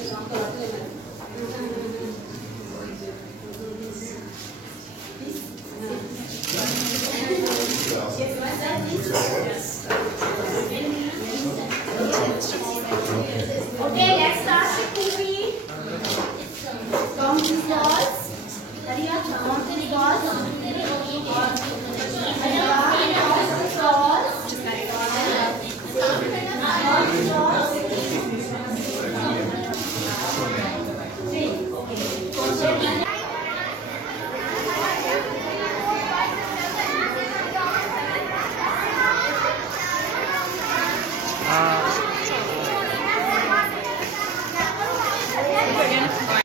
Okay, let's start with movie. Count these dolls. Count these dolls. Ah.